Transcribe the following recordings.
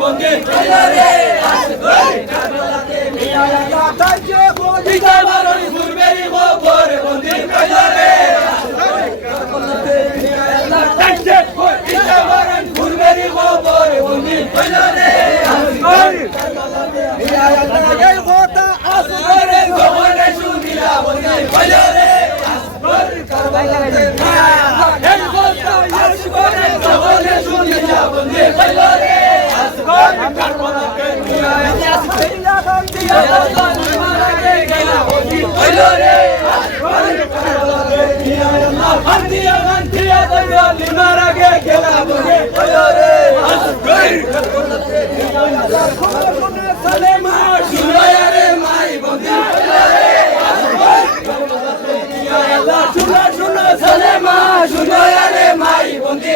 বন্দে রে আসগর কারবালাতে নিয়া আল্লাহ তাইকে বলিতা বারণ ঘুরবেরি খবর বন্দে রে আসগর কারবালাতে নিয়া আল্লাহ তাইকে বলিতা বারণ ঘুরবেরি খবর বন্দে রে আসগর কারবালাতে নিয়া আল্লাহ এই কথা আসগরে খবরে শুনিলা বন্দে রে আসগর কারবালাতে নিয়া আল্লাহ এই কথা আসগরে খবরে শুনিলা বন্দে রে আসগর কারবালাতে নিয়া আল্লাহ সাইয়া গান দিয়া আল্লাহ মারাকে গেলা বন্দে রে আসগর কারবালাতে নিয়া আল্লাহ ফান্দিয়া গান দিয়া আল্লাহ মারাকে গেলা বন্দে রে আসগর কারবালাতে নিয়া আল্লাহ সালেমা শুনায়া রে মাই বন্দে রে আসগর কারবালাতে নিয়া আল্লাহ শুনা শুনা সালেমা শুনায়া রে মাই বন্দে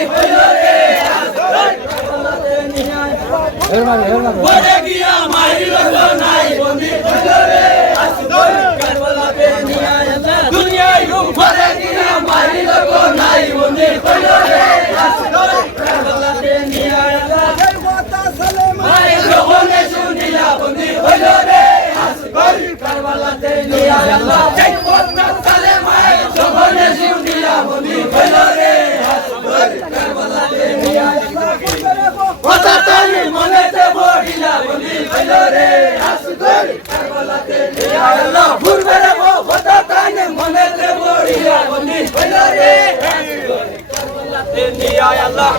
রে আসগর কারবালাতে নিয়া পড়ে গিয়া মাই লোক নাই বন্দে রে আসগর কারবালাতে নিয়া আল্লাহ দুনিয়ায় পড়ে গিয়া মাই লোক নাই বন্দে রে আসগর কারবালাতে নিয়া আল্লাহ এই কথা সালেমা যখনে শুনিলা বন্দে রে আসগর কারবালাতে নিয়া আল্লাহ এই কথা সালেমা যখনে শুনিলা বন্দে রে আসগর কারবালাতে নিয়া আল্লাহ কথা তানি মনেতে পড়িলা বন্দে রে আসগর কারবালাতে নিয়া আল্লাহ ঘুরবে রে কথা তানি মনেতে পড়িলা বন্দে রে আসগর কারবালাতে নিয়া আল্লাহ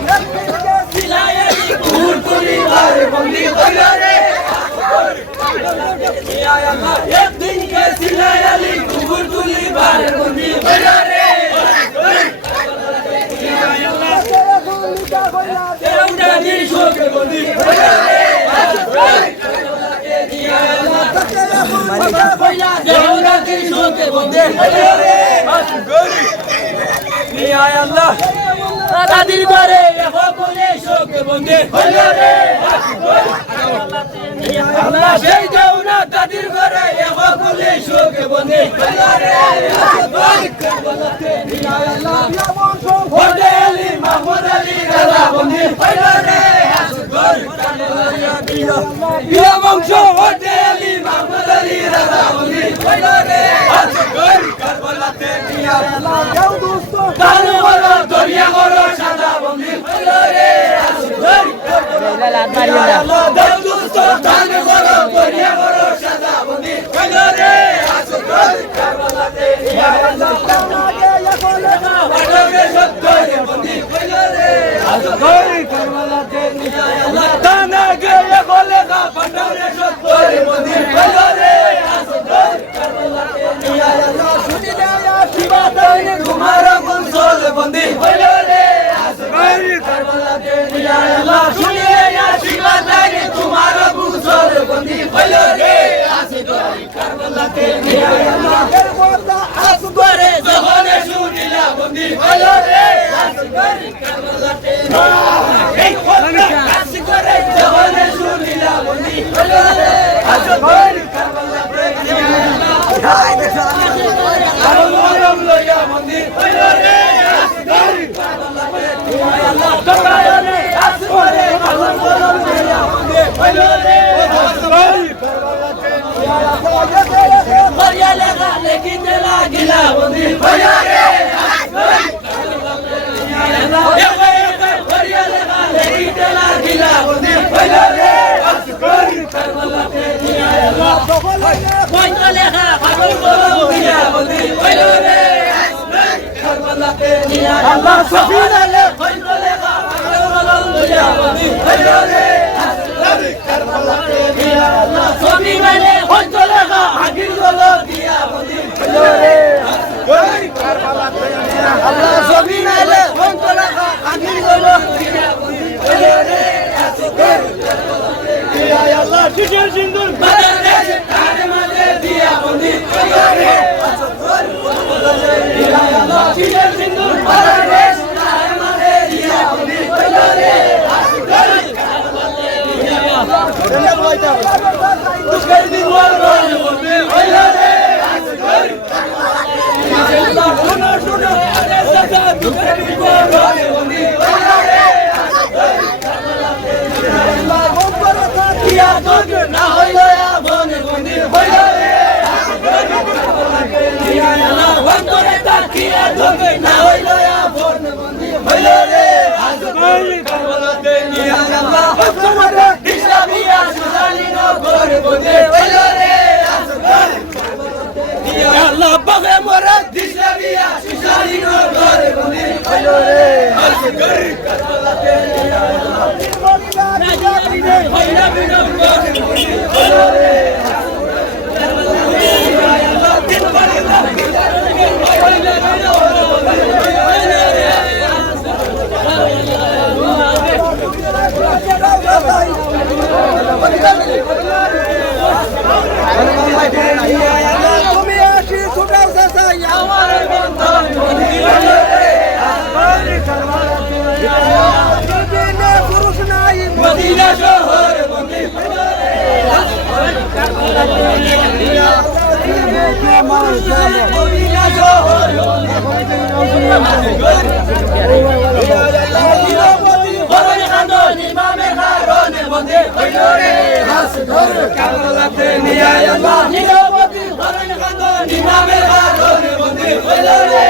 সিলায়ে ঘুর তুলিবার বন্দে রে আসগর কারবালাতে নিয়া আল্লাহ একদিন কে সিলায়ে আলী ঘুর তুলিবার বন্দে রে আসগর কারবালাতে নিয়া আল্লাহ দেউডা দি শোকে বন্দে রে আসগর কারবালাতে নিয়া আল্লাহ দেউডা দি শোকে বন্দে রে আসগর নিয়া আল্লাহ দাদির ঘরে সকলে শোকে বন্দে রে আসগর কারবালাতে নিয়া আল্লাহ সেই দেউনা দাদির ঘরে সকলে শোকে বন্দে রে আসগর কারবালাতে নিয়া আল্লাহ হোটে আলী মাহমুদ আলী রাজা বন্দে রে আসগর কারবালাতে নিয়া ইয়া বংশ হোটে আলী মাহমুদ আলী রাজা বন্দে রে আসগর কারবালাতে নিয়া আল্লাহ কেউ দোস্ত দান করো দরিয়া করো সাদা বন্দে রে আসগর কারবালাতে নিয়া আল্লাহ কেউ দোস্ত দান করো দরিয়া করো সাদা বন্দে রে আসগর কারবালাতে নিয়া আল্লাহ বাড়বে সত্তর বন্দে রে আসগর কারবালাতে নিয়া আল্লাহ দানা গেলে বলে গা বাড়বে সত্তর বন্দে রে আসগর কারবালাতে নিয়া আল্লাহ শুনিলে শিবাতাই তোমার কুনসল বন্দে রে আসগর কারবালাতে নিয়া আল্লাহ শুনিলে শিবাতাই তোমার কুনসল বন্দে রে আসগর কারবালাতে নিয়া আল্লাহ এর কথা আসগরে যখনে শুনিলা বন্দে রে আসগর কারবালাতে এই কথা আসগরে যখনে শুনিলা বন্দে রে আসগর কারবালাতে নিয়া আল্লাহ আরম লইয়া বন্দে রে আসগর কারবালাতে নিয়া আল্লাহ দরবারে আসগরে আরম লইয়া বন্দে রে আসগর কারবালাতে নিয়া আল্লাহ মারিয়া লাগা লেকিতে লাগিলা বন্দে রে আসগর কারবালাতে নিয়া আল্লাহ মারিয়া লাগা লেকিতে লাগিলা বন্দে রে আসগর কারবালাতে নিয়া আল্লাহ কইতো লেখা পাগল বলো দিয়া বন্দে রে আসগর কারবালাতে নিয়া আল্লাহ সফিনালে কইতো লেখা পাগল বলো দিয়া বন্দে রে আসগর কারবালাতে নিয়া আল্লাহ সফিনালে কইতো লেখা আগির বলো দিয়া বন্দে রে আসগর কারবালাতে নিয়া আল্লাহ সফিনালে কইতো লেখা আগির বলো দিয়া বন্দে রে আসগর কারবালাতে নিয়া আল্লাহ শিশির সিন্দুর বাজার দেশে তার মাঝে দিয়া বন্দে রে আসগর কারবালাতে নিয়া আল্লাহ শিশির সিন্দুর বাজার দেশে তার মাঝে দিয়া বন্দে রে আসগর কারবালাতে নিয়া আল্লাহ তুস্কার দিন বলবো বন্দে রে আসগর কারবালাতে নিয়া আল্লাহ শুনো শুনো আরে সাজা তুস্কার দিন বলবো বন্দে রে আসগর কারবালাতে নিয়া আল্লাহ দিয়া যোগ না হইল এমন বন্দি হইল রে অন্তরে তাকিয়া যোগ না হইল এমন বন্দি হইল রে কারবালাতে নিয়া আল্লাহ তোমারে ইসলামিয়া সুজানি নগর বন্দি হইল রে আল্লাহ বাগে মোরা ইসলামিয়া সুজানি নগর বন্দি হইল রে কারবালাতে নিয়া তুমি আসি ছোটাও চাই আমার বন্ধন পুরুষ নাই মদিনা শহর বন্দি মদিনা শহর বন্দি হইল রে হাস ধর কারবালাতে নিয়া আল্লাহ নিরবতি হরণ খান্দন ইমামের হারন বন্দি হইল রে